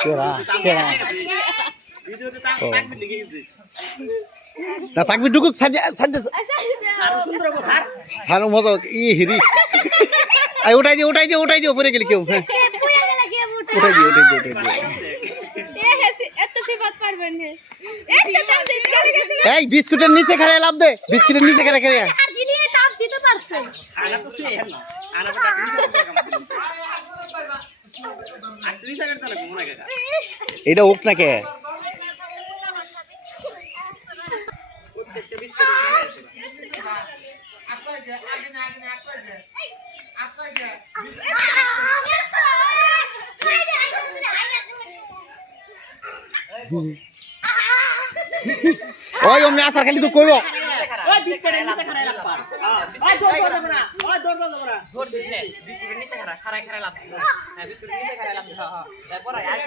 না স্যার সারো মতো ই হিরি। আই উঠাই দিও উঠাই দিও উঠাই দিও পরে গেলি কেউ হ্যাঁ। উঠাই দিও উঠাই দিও উঠাই দিও। এই বিস্কুটের নিচে খেলে লাভ দে বিস্কুটের নিচে খেলে খেলে। এটা হোক না কে ওই অমনি আসার খালি তো করব ওই ওই না ওই বিস্কুটের নিচে খারা খারাই খারাই লাভ হ্যাঁ বিস্কুটের নিচে খারাই লাভ হ্যাঁ হ্যাঁ তারপর আর